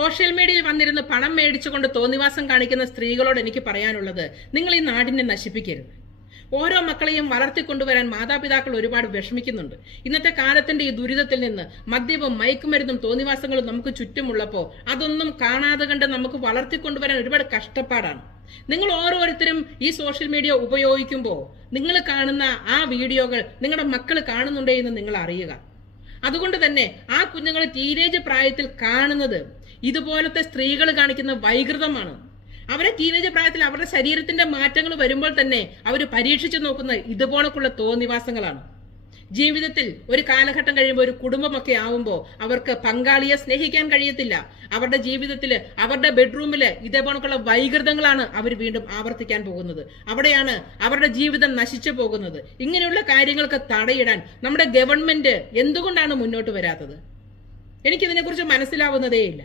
Social മീഡിയയിൽ വന്നിരുന്ന് പണം മേടിച്ചുകൊണ്ട് തോന്നിവാസം കാണിക്കുന്ന സ്ത്രീകളോട് എനിക്ക് പറയാനുള്ളത്, നിങ്ങൾ ഈ നാടിനെ നശിപ്പിക്കരുത്. ഓരോ മക്കളെയും വളർത്തിക്കൊണ്ടുവരാൻ മാതാപിതാക്കൾ ഒരുപാട് വിഷമിക്കുന്നുണ്ട്. ഇന്നത്തെ കാലത്തിന്റെ ഈ ദുരിതത്തിൽ നിന്ന് മദ്യവും മയക്കുമരുന്നും തോന്നിവാസങ്ങളും നമുക്ക് ചുറ്റുമുള്ളപ്പോൾ അതൊന്നും കാണാതെ കണ്ട് നമുക്ക് വളർത്തിക്കൊണ്ടുവരാൻ ഒരുപാട് കഷ്ടപ്പാടാണ്. നിങ്ങൾ ഓരോരുത്തരും ഈ സോഷ്യൽ മീഡിയ ഉപയോഗിക്കുമ്പോൾ നിങ്ങൾ കാണുന്ന ആ വീഡിയോകൾ നിങ്ങളുടെ മക്കൾ കാണുന്നുണ്ടേ എന്ന് നിങ്ങൾ അറിയുക. അതുകൊണ്ട് തന്നെ ആ കുഞ്ഞുങ്ങൾ ടീനേജ് പ്രായത്തിൽ കാണുന്നത് ഇതുപോലത്തെ സ്ത്രീകൾ കാണിക്കുന്ന വൈകൃതമാണ്. അവരെ ടീനേജ് പ്രായത്തിൽ അവരുടെ ശരീരത്തിന്റെ മാറ്റങ്ങൾ വരുമ്പോൾ തന്നെ അവർ പരീക്ഷിച്ചു നോക്കുന്ന ഇതുപോലൊക്കെയുള്ള തോന്നിവാസങ്ങളാണ്. ജീവിതത്തിൽ ഒരു കാലഘട്ടം കഴിയുമ്പോൾ ഒരു കുടുംബമൊക്കെ ആവുമ്പോൾ അവർക്ക് പങ്കാളിയെ സ്നേഹിക്കാൻ കഴിയത്തില്ല. അവരുടെ ജീവിതത്തിൽ അവരുടെ ബെഡ്റൂമില് ഇതേപോലൊക്കെയുള്ള വൈകൃതങ്ങളാണ് അവർ വീണ്ടും ആവർത്തിക്കാൻ പോകുന്നത്. അവിടെയാണ് അവരുടെ ജീവിതം നശിച്ചു പോകുന്നത്. ഇങ്ങനെയുള്ള കാര്യങ്ങൾക്ക് തടയിടാൻ നമ്മുടെ ഗവൺമെന്റ് എന്തുകൊണ്ടാണ് മുന്നോട്ട് വരാത്തത്? എനിക്കിതിനെക്കുറിച്ച് മനസ്സിലാവുന്നതേയില്ല.